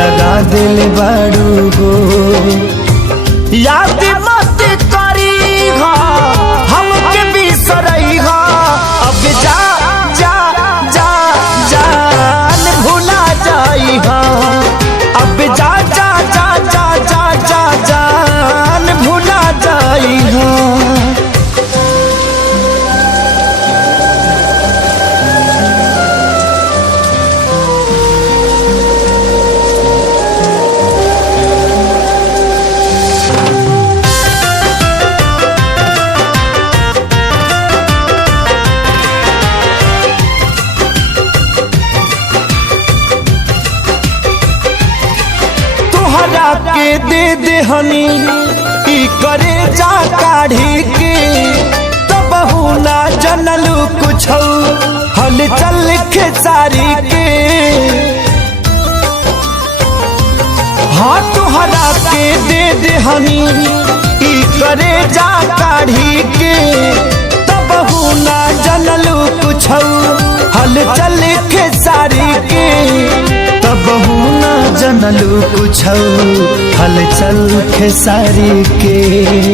दगा दिल बाड़ू हो। याद मत करी हा हमके बिसरई हा, अब जा जा जा जान भुला जाई हा, अब जा जा जा जा जा जा जान भुला जाई हा। के दे दे हनी ई करे जा काढ़ी के, तब ना जनलू कुछ हल चल खेसारी के। हाँ तुहरा के दे दे हनी ई करे जा काढ़ी के, तब ना जनलू कुछ हल चल खेसारी के। तब ना जनलू कुछ हल चल खेसारी के।